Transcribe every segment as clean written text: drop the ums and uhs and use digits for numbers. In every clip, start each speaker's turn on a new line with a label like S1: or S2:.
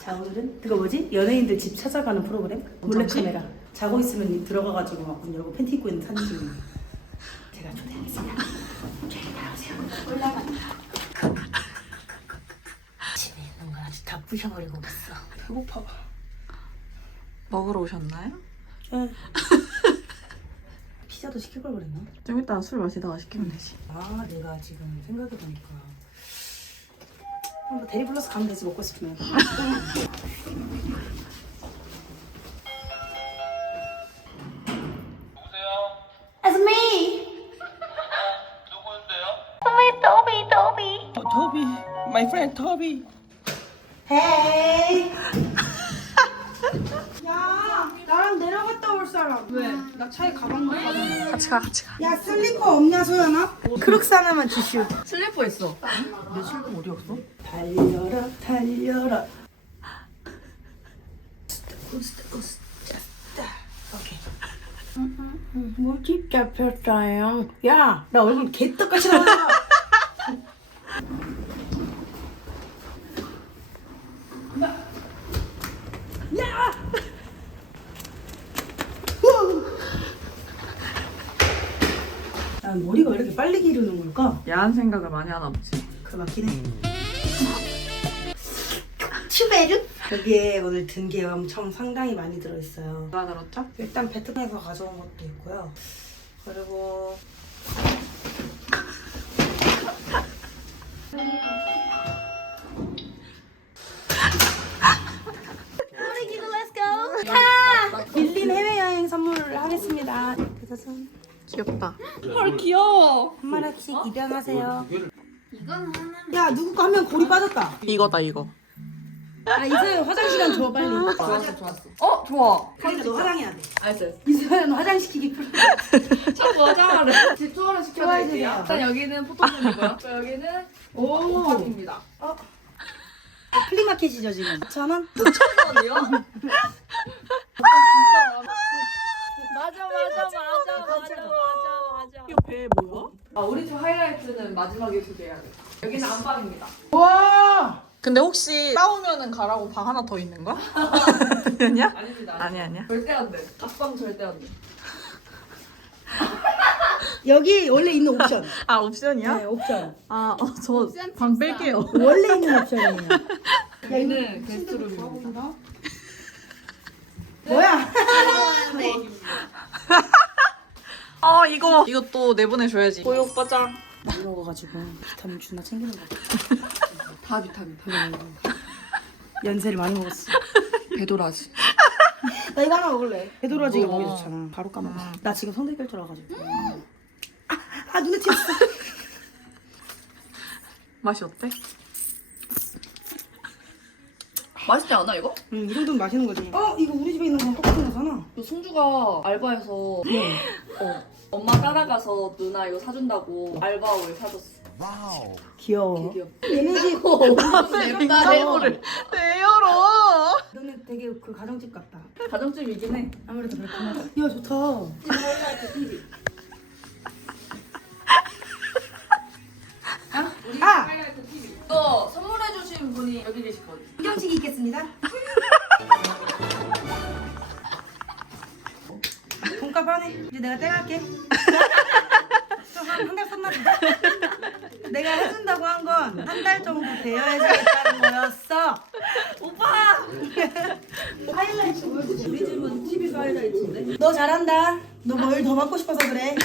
S1: 자 오늘은 그거 뭐지? 연예인들 집 찾아가는 프로그램? 몰래카메라. 자고 있으면 들어가가지고 막 문 열고 팬티 입고 있는 사진 찍는. 제가 초대하겠습니다. 저희 따라오세요. 올라가. 집에 있는 걸 아직 다 부셔버리고 갔어. 배고파봐.
S2: 먹으러 오셨나요?
S1: 응. 피자도 시킬 걸 그랬나?
S2: 좀 이따 술 마시다가 시키면 되지.
S1: 아 내가 지금 생각해보니까 뭐 대리 불러서 가면 되지 먹고 싶으면. It's me.
S3: 누구인데요?
S4: Toby, my friend Toby.
S1: Hey. 야, 나랑 내려갔다 올 사람. 왜? 나 차에 가방 못 가져.
S2: 같이 가, 같이 가.
S1: 야, 슬리퍼 없냐, 소연아? 크록스 하나만 주시오.
S2: 슬리퍼 있어. 내 슬리퍼 어디 갔어?
S1: 달려라, 달려라. 오케이. 뭐지 잡혔어요? 야, 나 얼굴 개떡같이 나와. 야! 난 머리가 왜 이렇게 빨리 기르는 걸까?
S2: 야한 생각을 많이 하나 보지.
S1: 그 맞긴 해. 추베르? 여기에 오늘 든 게 엄청 상당히 많이 들어있어요.
S2: 누가 들었죠?
S1: 일단 베트남에서 가져온 것도 있고요. 그리고 밀린 해외여행 선물을 하겠습니다. 대사선
S2: 귀엽다.
S4: 헐 귀여워.
S1: 한 마리씩 입양하세요. 이건 하나만. 야 누구 거 하면 골이 빠졌다.
S2: 이거다, 이거.
S1: 아 이제 화장실한 줘 빨리.
S2: 좋았어, 좋았어. 어, 좋아.
S1: 그러니까 너 화장해야 돼.
S2: 알았어.
S1: 이소연 화장시키기 필요.
S5: 자꾸 화장하래. 집 투어를 시켜드릴게요.
S1: 좋아해주세요.
S5: 일단 여기는 포토존이고요. 여기는 옷방입니다.
S1: 플리마켓이죠 지금. 5,000원?
S5: 5,000원이요? 맞아.
S2: 이거 배 뭐야?
S5: 아, 우리 집 하이라이트는 마지막에 소개해야 돼. 여기는 안방입니다.
S1: 와.
S2: 근데 혹시 싸우면은 가라고 방 하나 더 있는 거야? 아니야?
S5: 아닙니다.
S2: 아니야.
S5: 절대 안 돼. 갑방 절대 안 돼.
S1: 여기 원래 있는 옵션.
S2: 아, 옵션이야?
S1: 네 옵션.
S2: 아, 저 방 뺄게요.
S1: 원래 있는 옵션이에요.
S5: 여기는 게스트룸입니다.
S1: 뭐야?
S2: 이거 또 내보내줘야지. 보육과장.
S1: 많이 먹어가지고 비타민 주나 챙기는 거.
S5: 다 비타민.
S1: 연세를 많이 먹었어.
S5: 배도라지.
S1: 나 이거 하나 먹을래. 배도라지가
S2: 먹어.
S1: 먹기 좋잖아. 바로 까먹어. 나 지금 성대결절 와가지고. 아 눈에 튀었어.
S2: 맛이 어때?
S5: 맛있지 않아 이거?
S1: 이 정도면 마시는 거지. 이거 우리 집에 있는 거랑 똑같은 거잖아.
S5: 그 승주가 알바해서 엄마 따라가서 누나 이거 사준다고 알바오일 사줬어.
S1: 귀여워.
S5: 귀여워.
S1: 얘네 집.
S2: 냉장고를 왜 열어?
S1: 너네 되게 그 가정집 같다.
S5: 가정집이긴 해.
S1: 아무래도 그렇긴 하다. 야 좋다.
S5: 우리
S1: 아!
S5: 하이라이트 TV. 이거 선물해주신 분이 여기 계시거든.
S1: 풍경식이 있겠습니다. 돈값 하네. 이제 내가 떼갈게. 한달 선만 줘. 내가 해준다고 한 건 한 달 정도 대여해주겠다는 거였어. 오빠! 하이라이트 보여주지.
S5: 우리 집은 TV가 하이라이트인데?
S1: 너 잘한다. 너 뭘 더 받고 싶어서 그래.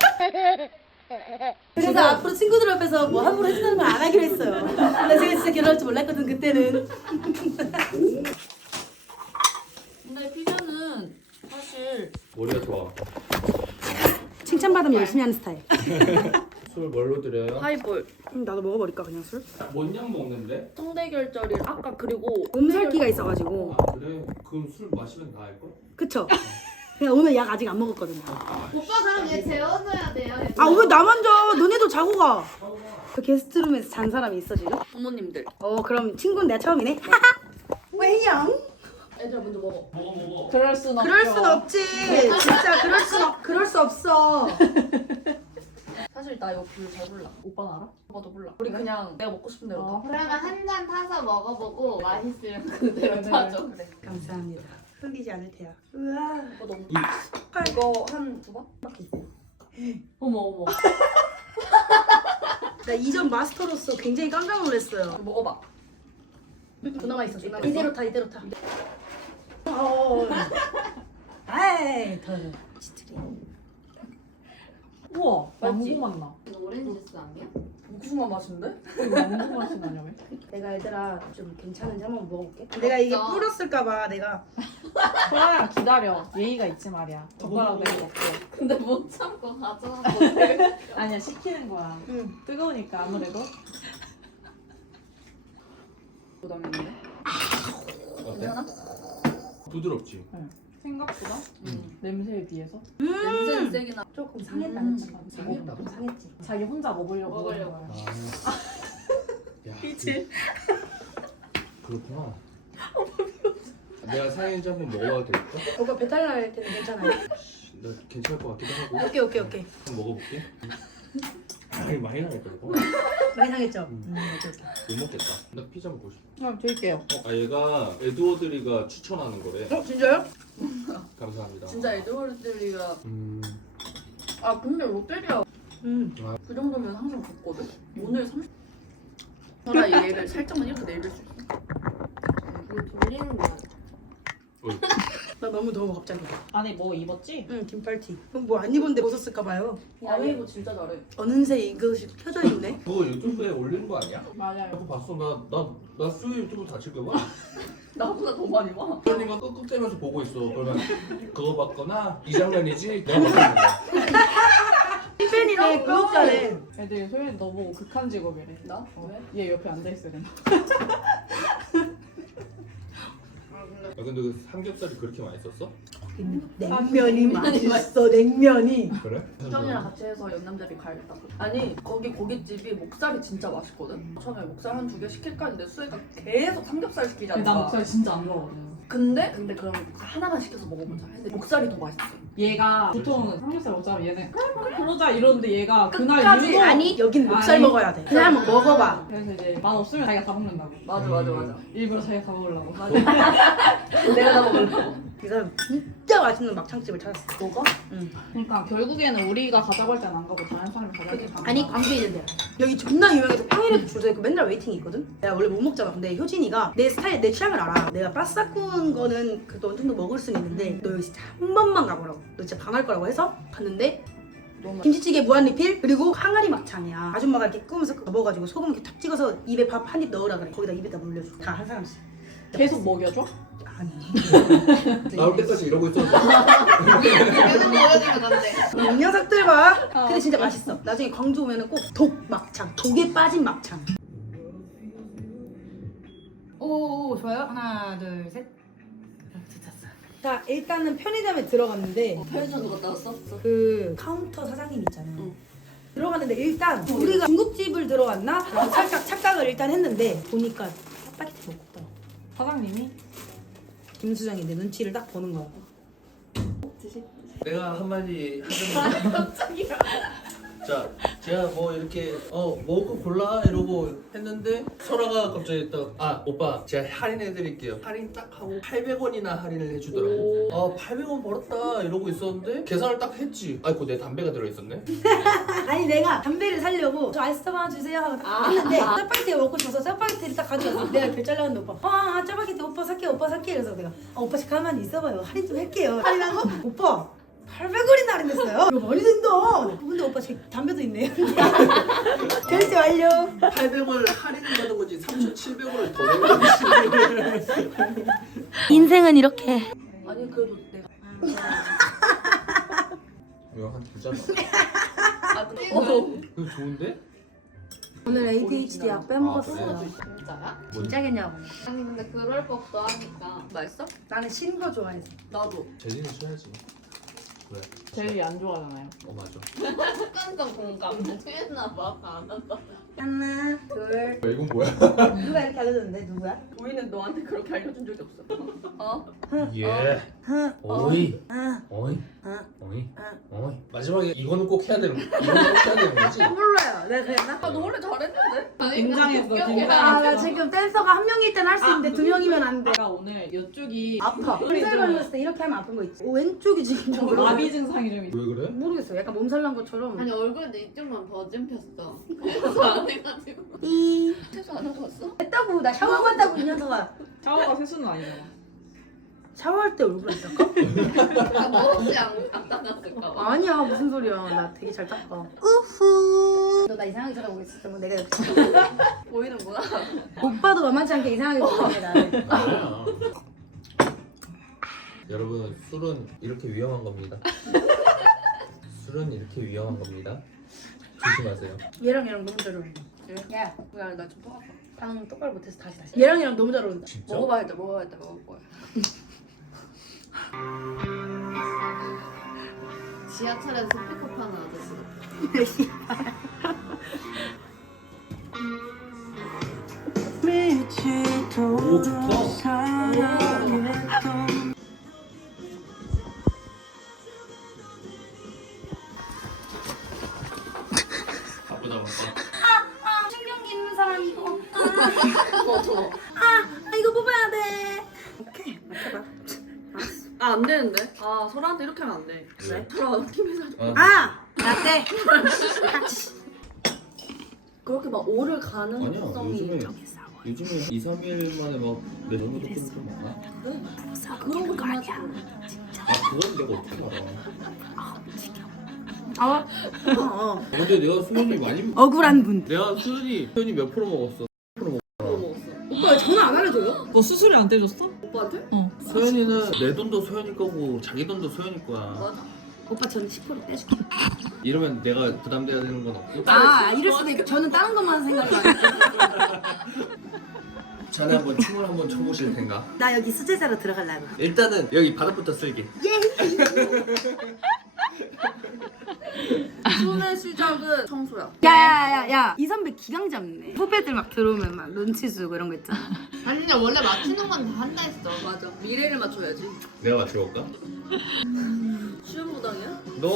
S1: 그래서 앞으로 친구들 앞에서 뭐 함부로 해준다는 말 안 하기로 했어요. 나 제가 진짜 결혼할 줄 몰랐거든 그때는.
S5: 근데 피자는 사실
S3: 머리가 좋아.
S1: 칭찬받으면 열심히 하는 스타일.
S3: 술 뭘로 드려요?
S5: 하이볼
S1: 나도 먹어버릴까 그냥 술?
S3: 뭔 약 먹는데?
S5: 성대결절이 아까 그리고
S1: 몸살기가 있어가지고.
S3: 아 그래? 그럼 술 마시면 나을걸?
S1: 그쵸? 그냥 오늘 약 아직 안 먹었거든요.
S6: 오빠랑 얘 재워줘야 돼요.
S1: 아 왜 나만 자? 너네도 자고 가. 그 게스트룸에서 잔 사람이 있어 지금?
S5: 부모님들
S1: 그럼 친구는 내가 처음이네. 왜요?
S5: 애들 먼저 먹어.
S3: 먹어.
S5: 그럴 순 없죠.
S1: 그럴 순 없지. 진짜 그럴 수 없어.
S5: 사실 사실 나 이거 귤 잘 몰라.
S2: 오빠는 알아?
S5: 오빠도 몰라. 우리 그냥 내가 먹고 싶은 대로 다.
S6: 그러면 한 잔 타서 먹어보고 맛있으면 그대로 타줘.
S5: 그래.
S1: 감사합니다. 흘리지 않을 테야. 우와.
S5: 이거 너무. 이거 한 2번? 어머 어머.
S1: 나 이전 마스터로서 굉장히 깜짝 놀랐어요.
S5: 먹어봐.
S1: 누나가 있어. 누나
S5: 이대로
S1: 타. 이대로 타. 아이 더. 치트리.
S2: 우와
S5: 맞지?
S2: 망고 맛나.
S6: 이거 오렌지 주스 아니야?
S5: 복숭아 맛인데?
S2: 이거 망고 맛이 나냐며?
S1: 내가 얘들아 좀 괜찮은지 한번 먹어볼게. 내가 이게
S6: 진짜?
S1: 불었을까봐 내가
S2: 소아야 기다려. 예의가 있지 말이야. 젓가락 내고 먹고.
S6: 근데 못 참고 가져와.
S2: 아니야 시키는 거야.
S1: 응.
S2: 뜨거우니까 아무래도.
S5: 부담했는데?
S3: 어때?
S5: 괜찮아?
S3: 부드럽지?
S2: 생각보다 냄새에 비해서
S5: 냄새는 세긴 하.
S1: 조금 상했다.
S5: 음.
S1: 그치?
S3: 상했다.
S1: 좀 상했지.
S2: 자기 혼자 먹으려고
S6: 먹으려고.
S2: 먹는
S3: 아.
S2: 거야.
S3: 야, 그렇구나. 내가 사연지 한번 먹어봐도 될까?
S1: 오빠 배탈 날 텐데 괜찮아요?
S3: 나 괜찮을 것 같기도 하고.
S1: 오케이.
S3: 한번 먹어볼게. 많이 나겠다 이거.
S1: 많이 상했죠?
S3: 음.
S1: 오케이.
S3: 못 먹겠다. 나 피자 먹고 싶어.
S2: 그럼 드릴게요.
S3: 얘가 에드워드리가 추천하는 거래.
S1: 진짜요?
S3: 감사합니다.
S5: 진짜 에드워드리가.
S3: 아,
S5: 근데 롯데리아 그 정도면 항상 좋거든? 오늘 30. 저라 얘를 살짝만 이렇게 내릴 수 있어.
S6: 이거 돌리는 거야.
S1: 나 너무 더워 갑자기.
S2: 안에 뭐 입었지?
S1: 응 긴팔티. 그럼 뭐 안 입었는데 벗었을까봐요.
S5: 아웨이브 진짜 잘해.
S1: 어느새 이것이 펴져 있네.
S3: 그거 유튜브에 올리는 거 아니야?
S2: 맞아요.
S3: 그거 봤어. 나 수요 유튜브 다칠까 봐.
S5: 나보다 더 많이 봐.
S3: 그러니까 끄끄대면서 보고 있어. 그러면 그거 봤거나 이 장면이지? 내가 봤는 거야.
S1: 팬이네 구독자네.
S2: 애들이 소연이 너보고 극한 직업이래.
S5: 나?
S2: 얘 옆에 앉아있어야 된다.
S3: 야, 근데 그 삼겹살이 그렇게 맛있었어?
S1: 냉면이 맛있어 냉면이.
S3: 그래?
S5: 수정이랑 같이 해서 연남자리 가야겠다. 아니 거기 고깃집이 목살이 진짜 맛있거든. 처음에 목살 한 2개 시킬까 했는데 수혜가 계속 삼겹살 시키잖아.
S2: 나 목살 진짜 안 좋아하거든.
S5: 근데 그럼 목살 하나만 시켜서 먹어보자. 근데 목살이 더 맛있어.
S2: 얘가 보통 삼겹살 먹자면 얘는 그래 그러자 이러는데 얘가 그날
S1: 끝까지
S2: 유독
S1: 아니 여긴 목살
S2: 아니.
S1: 먹어야 돼. 그냥 한번 먹어봐.
S2: 그래서 이제 맛 없으면 자기가 다 먹는다고.
S5: 맞아.
S2: 일부러 자기가 다 먹으려고.
S5: 내가 다 먹으려고.
S1: 이 사람 진짜 맛있는 막창집을 찾았어.
S5: 뭐가?
S2: 그러니까 결국에는 우리가 가자고 할 때는 안 가고 다른 사람이 가자고 할 때는
S1: 아니
S2: 간다.
S1: 광주에 있는 데야. 여기 존나 유명해서 평일에도 줄 서 있고 맨날 웨이팅이 있거든. 내가 원래 못 먹잖아. 근데 효진이가 내 스타일, 내 취향을 알아. 내가 바싹구운 거는 그래도 어느 정도 먹을 수는 있는데 너 여기 진짜 한 번만 가보라고. 너 진짜 반할 거라고 해서 갔는데
S5: 너무
S1: 김치찌개 무한 리필 그리고 항아리 막창이야. 아줌마가 이렇게 구우면서 먹어가지고 소금 이렇게 탁 찍어서 입에 밥 한 입 넣으라 그래. 거기다 입에다 물려줘. 다 한 사람씩.
S2: 계속 먹여줘?
S1: 아니.
S3: 나올 때까지 이러고 있었는데.
S6: 계속 보여주면 안 돼.
S1: 이 녀석들 봐. 근데 진짜 맛있어. 나중에 광주 오면은 꼭 독 막창. 독에 빠진 막창. 오 좋아요. 하나 둘 셋. 자 일단은 편의점에 들어갔는데
S5: 편의점 갔다 왔어?
S1: 그 카운터 사장님 있잖아. 들어갔는데 일단 우리가 중국집을 들어갔나? 라고 살짝 착각을 일단 했는데 보니까 짜파게티 먹고 있다.
S2: 사장님이
S1: 김수정이 내 눈치를 딱 보는 거야.
S7: 내가 한마디 하자면
S6: 깜짝이야.
S7: 자 제가 뭐 이렇게 먹을 거 골라 이러고 했는데 설아가 갑자기 딱 오빠 제가 할인해 드릴게요 할인 딱 하고 800원이나 할인을 해주더라고 800원 벌었다 이러고 있었는데 계산을 딱 했지 아이고 내 담배가 들어있었네
S1: 아니 내가 담배를 사려고 저 아이스타바 하나 주세요 하고 딱 했는데 짜파게티가 먹고 싶어서 짜파게티를 딱 가져갔어. 내가 결 잘라는데 오빠 짜파게티 오빠 살게 그래서 내가 오빠 잠깐만 있어봐요 할인 좀 할게요. 할인하고 오빠 800원이나 할인했어요. 이거 많이 된다. 근데 오빠 제 담배도 있네요. 결제 완료.
S7: 800원을 할인받은 건지 3,700원을 더 내는 건지
S1: 인생은 이렇게.
S5: 아니 그래도 내가
S3: 이거 한두 잔.
S5: 근데
S3: 그거 좋은데?
S1: 오늘 ADHD 약 빼먹었어요.
S6: 진짜야?
S1: 진짜겠냐고.
S6: 아니 근데 그럴 법도 하니까.
S5: 맛있어?
S1: 나는 신 거 좋아해서.
S5: 나도.
S3: 재진이 쳐야지. 왜?
S2: 젤리 안 좋아하잖아요.
S3: 맞아.
S6: 깜짝 공감 했나봐. 안 한다.
S1: 하나, 둘.
S3: 이건 뭐야?
S1: 누가 이렇게 알려줬는데 누구야?
S5: 보이는 너한테 그렇게 알려준 적이 없어. 어?
S3: 예.
S1: 응.
S3: 오이.
S1: 응.
S3: 오이.
S1: 응.
S3: 오이.
S1: 응.
S3: 오이. 마지막에 이거는 꼭 해야 되는 거지?
S1: 몰라요. 내가 그랬나?
S5: 아, 너 원래 잘했는데?
S2: 긴장했어,
S1: 아,
S2: 긴장했어.
S1: 나 지금 댄서가 한 명일 땐 할 수 있는데 두 명이면 안 돼.
S2: 내가 오늘 이쪽이
S1: 아파. 몸살 걸렸을 때 이렇게 하면 아픈 거 있지. 왼쪽이 지금 좀 그런
S2: 마비 증상이 좀 있어.
S3: 왜 그래?
S1: 모르겠어. 약간 몸살 난 것처럼.
S6: 아니 얼굴도 이쪽만 더 찜폈어. 그래서 안 해가지고.
S1: 이
S6: 세수 안 하고 왔어?
S1: 했다고. 나 샤워하고 왔다고 이 녀석아.
S2: 샤워가 세수는 아니잖아.
S1: 샤워할 때 얼굴 안 닦아?
S6: 혹시 안 닦았을까 봐.
S1: 아니야. 무슨 소리야. 나 되게 잘 닦아. 우후. 너 나 이상하게 쳐다보고 있었어. 뭐 내가 이렇게.
S5: 보이는구나.
S1: 오빠도 만만치 않게 이상하게 보는데 나를.
S3: 아니야. 여러분 술은 이렇게 위험한 겁니다. 술은 이렇게 위험한 겁니다. 조심하세요.
S1: 얘랑 너무 잘 어울린다. 야,
S5: 야, 나 좀 토하다.
S1: 방금 똑바로 못해서 다시. 얘랑 너무 잘 어울린다.
S3: 진짜?
S5: 먹어볼 거야.
S6: 지하철에서 스피커 파는 아저씨 같아.
S3: 오 좋다. 바쁘다 바빠.
S1: 신경기 있는 사람 이거.
S6: 좋아.
S1: 아 이거 뽑아야 돼. 오케이. 맞춰봐.
S5: 아, 안 되는데? 아, 설아한테 이렇게 하면 안 돼.
S3: 왜?
S5: 설아, 팀에서
S1: 아! 라떼.
S5: 그렇게 막 오를
S3: 아니야
S5: 가능성이
S3: 요즘에 2, 3일 만에 막내 너무 조금 좀 많아.
S5: 그런 거 아니야.
S3: 아 그건 내가 어떻게 알아? 근데 내가 수현이 많이
S1: 억울한 분.
S7: 내가 수현이 몇 프로 먹었어?
S1: 오빠 전화 안 알려줘요?
S2: 너 수술이 안 떼줬어?
S5: 오빠한테?
S7: 소연이는 내 돈도 소연이 거고 자기 돈도 소연이 거야.
S5: 맞아.
S1: 오빠 전 10% 떼줄게.
S7: 이러면 내가 부담돼야 되는 건 없고.
S1: 아 이럴 수도 있고 저는 다른 것만 생각해요.
S7: 자네 한번 춤을 한번 춰보실 텐가?
S1: 나 여기 수제자로 들어가려고.
S7: 일단은 여기 바닥부터 쓸게.
S5: 손의 시작은 청소야.
S1: 야야야야 이 선배 기강 잡네. 후배들 막 들어오면 막 눈치 주고 이런 거 있잖아.
S6: 아니 근데 원래 맞추는 건 다 한다 했어.
S5: 맞아. 미래를 맞춰야지.
S7: 내가 맞춰볼까?
S5: 시험 무당이야?
S7: 너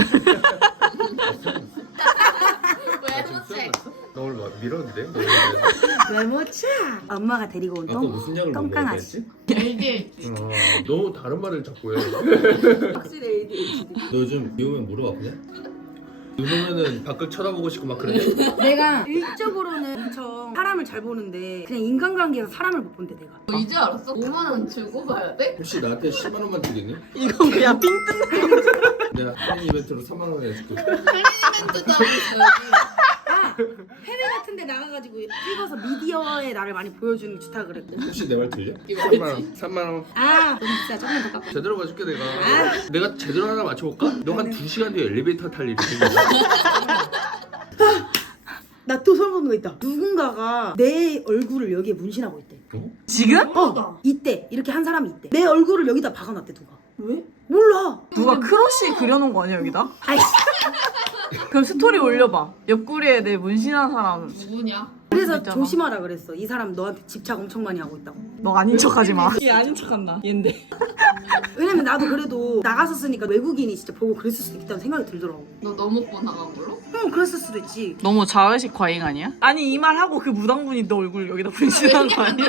S6: 왜 그렇지?
S7: 너 오늘 막 밀었는데?
S1: 외모차. 엄마가 데리고 온
S7: 아까 무슨 약을 먹어야
S1: 똥강아지.
S7: 되지?
S6: ADHD.
S7: 너무 다른 말을 자꾸 해.
S5: 확실히 ADHD.
S7: 너 요즘 비 오면 무릎 아프냐? 눈 오면은 밖을 쳐다보고 싶고 막 그러냐?
S1: 내가 일적으로는 엄청 사람을 잘 보는데 그냥 인간관계에서 사람을 못 본대 내가.
S6: 너 이제 알았어? 5만 원 주고 가야 돼?
S7: 혹시 나한테 10만 원만 주겠니?
S2: 이건 그냥 삥 뜯는 거.
S7: 내가 할인 이벤트로 3만 원 해줄게.
S6: 할인이벤트도 하고 있어야지.
S1: 아 해외 같은데 나가가지고 찍어서 미디어에 나를 많이 보여주는 게 좋다 그랬대.
S7: 혹시 내 말 들려?
S6: 이거
S7: 3만 원. 3만 원.
S1: 아 너무 진짜 조금 더 깎아.
S7: 제대로 봐줄게 내가. 내가 제대로 하나 맞춰볼까? 너 한 2시간 뒤에 엘리베이터 탈 일이 생겼어.
S1: 나 또 소름 돋는 거 있다. 누군가가 내 얼굴을 여기에 문신하고 있대.
S2: 지금?
S1: 이때 이렇게 한 사람이 있대. 내 얼굴을 여기다 박아놨대 누가. 왜? 몰라.
S2: 누가 크러쉬 그려놓은 거 아니야 여기다?
S1: 아이씨.
S2: 그럼 스토리 올려봐. 옆구리에 내 문신한 사람.
S6: 누구냐?
S1: 그래서
S2: 있잖아.
S1: 조심하라 그랬어. 이 사람 너한테 집착 엄청 많이 하고 있다고.
S2: 너 아닌 척하지 마. 얘 아닌 척한다. 얘인데.
S1: 왜냐면 나도 그래도 나갔었으니까 외국인이 진짜 보고 그랬을 수도 있다는 생각이 들더라고.
S6: 너 너무 뻔나간 걸로?
S1: 응 그랬을 수도 있지.
S2: 너무 자의식 과잉 아니야? 아니 이 말 하고 그 무당분이 너 얼굴 여기다 문신한 거 아니야?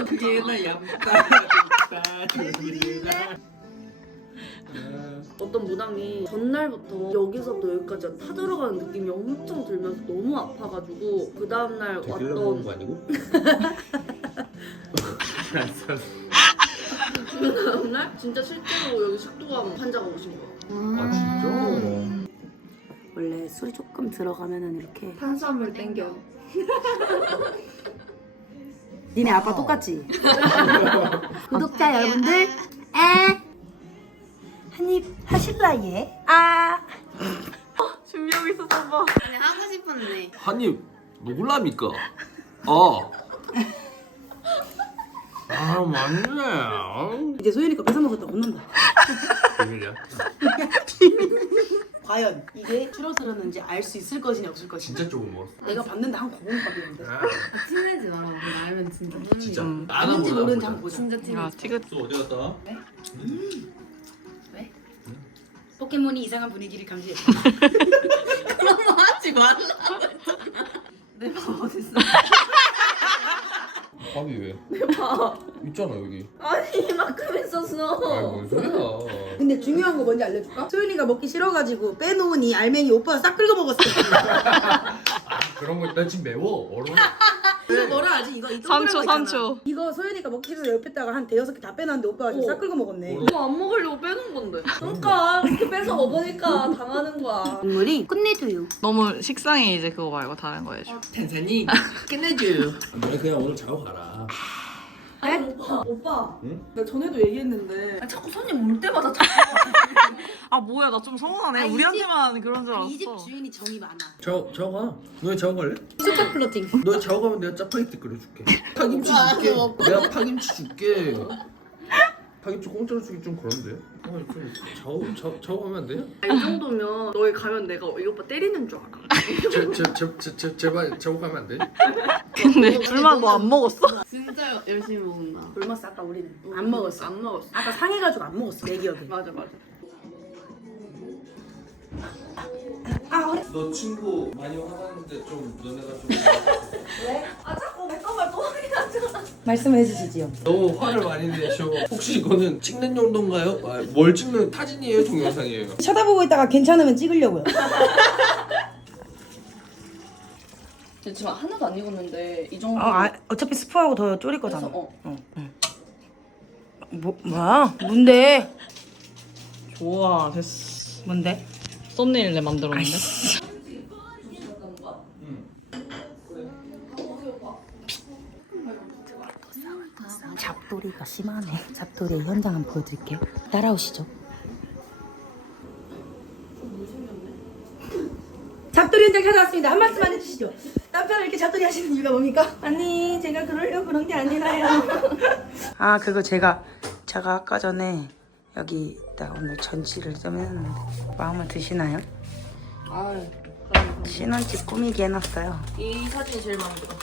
S5: 어떤 무당이 전날부터 여기서부터 여기까지 타들어가는 느낌이 엄청 들면서 너무 아파가지고 그 다음날
S7: 데킬라 먹은
S5: 왔던
S7: 거 아니고?
S5: 그 다음날 진짜 실제로 여기 식도암 환자가 오신 거야.
S7: 아 진짜?
S1: 원래 술이 조금 들어가면은 이렇게
S6: 탄수화물 땡겨.
S1: 니네 아빠 똑같지? 구독자 여러분들 한입 하실라 얘?
S2: 준비하고 있었어 봐.
S6: 아니 하고 싶었네.
S7: 한입 먹을랍니까? 맞네.
S1: 이제 소연이 거 뺏어 먹었다 혼난다.
S7: 비밀이야.
S1: 과연 이게 줄어들었는지 알 수 있을 것이냐 없을 것이냐.
S7: 진짜 조금 먹었어.
S1: 내가 봤는데 한 고봉밥이었는데.
S7: 아,
S6: 티내지 마. 근데 알면 진짜.
S7: 진짜.
S2: 음.
S7: 안
S1: 아는지
S7: 하고
S1: 모르는지
S7: 보자.
S1: 한번 보자.
S6: 진짜 티내.
S2: 야 티그
S7: 또 어디 갔다?
S1: 포켓몬이 이상한 분위기를 감지했다.
S6: 그런 거 하지 말라. 내가 어딨어?
S7: 밥이 왜? 있잖아 여기.
S6: 아니 이만큼 있었어.
S7: 뭔 소리야?
S1: 근데 중요한 거 뭔지 알려줄까? 소윤이가 먹기 싫어가지고 빼놓은 이 알맹이 오빠가 싹 긁어 먹었어.
S7: 그런 거 나 지금 매워. 얼어.
S1: 이거 뭐라 하지? 이거 이
S2: 산초,
S1: 동그란 거 있잖아.
S2: 산초.
S1: 이거 소윤이가 먹기 싫어서 옆에다가 한 대여섯 개 다 빼놨는데 오빠가 지금 싹 긁어 먹었네.
S5: 이거 안 먹으려고 빼는 건데. 그러니까 그렇게 뺏어 먹으니까 당하는 거야.
S1: 국물이 끝내줘요.
S2: 너무 식상해 이제 그거 말고 다른 거 해줘.
S7: 탄산이 끝내줘요. 너네 그냥 오늘 자고 가라.
S5: 아니 오빠.
S7: 응?
S5: 내가 전에도 얘기했는데 아, 자꾸 손님 올 때마다 자꾸
S2: 아 뭐야 나 좀 서운하네.
S1: 아, 이
S2: 우리한테만 그런 줄
S1: 이 집
S2: 알았어.
S1: 주인이 정이 많아.
S7: 자고 가. 너네 자고 갈래?
S1: 숫자 플러팅.
S7: 너 자고 가면 내가 짜파게티 끓여줄게. 파김치 줄게. 내가 파김치 줄게. 파김치 공짜로 주기 좀 그런데. 좀 자고 가면 안 돼?
S5: 이 정도면 너희 가면 내가 이 오빠 때리는 줄 알아.
S7: 제발 자고 가면 안 돼?
S2: 근데 불만 너 안 먹었어?
S6: 진짜 열심히 먹는다.
S1: 굶었어 아까 우리는. 안 먹었어.
S5: 안 먹었어.
S1: 아까 상해가지고 안 먹었어 내 기억에.
S5: 맞아 맞아.
S3: 너 친구 많이 화났는데 좀 너네가 좀
S5: 아 자꾸 내 거만 또 확인하잖아.
S1: 말씀해 주시지요.
S7: 너무 화를 많이 내셔. 혹시 이거는 찍는 용도인가요? 아, 뭘 찍는 사진이에요? 동영상이에요?
S1: 쳐다보고 있다가 괜찮으면 찍으려고요.
S5: 근데 지금 하나도 안 익었는데 이 정도.
S1: 어차피 스프하고 더 졸일 거잖아.
S5: 그래서,
S1: 뭐야? 뭔데?
S2: 좋아 됐어.
S1: 뭔데?
S2: 썸네일 내 만들었는데.
S1: 잡돌이가 심하네. 잡돌이의 현장 한번 보여드릴게요. 따라오시죠. 잡돌이 현장 찾아왔습니다. 한 말씀만 해주시죠. 남편을 이렇게 잡돌이 하시는 이유가 뭡니까? 아니 제가 그러려고 그런 게 아니라요. 아 그거 제가 아까 전에 여기다 오늘 전시를 좀 해놨는데 마음에 드시나요?
S5: 아,
S1: 신혼집 꾸미기 해놨어요.
S5: 이 사진이 제일 마음에 들어.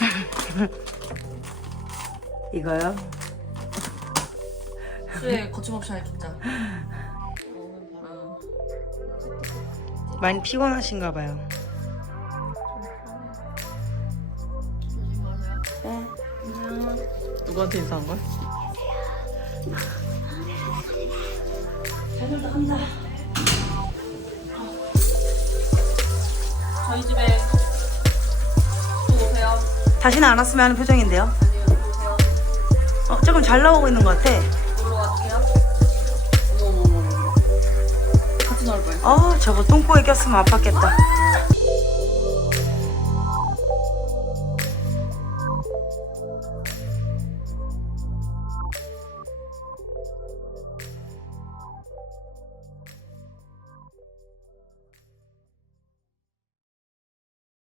S1: 이거요?
S5: 수에 거침없이 하나 찍자.
S1: 많이 피곤하신가 봐요. 네.
S2: 누구한테 인사한 거야?
S1: 잘 놀다 갑니다.
S5: 저희 집에 또 오세요.
S1: 다시는 안 왔으면 하는 표정인데요.
S5: 아니요, 또 오세요.
S1: 조금 잘 나오고 있는 것 같아.
S5: 놀러 갈게요. 어머머머. 같이 나올 거예요.
S1: 저거 똥꼬에 꼈으면 아팠겠다.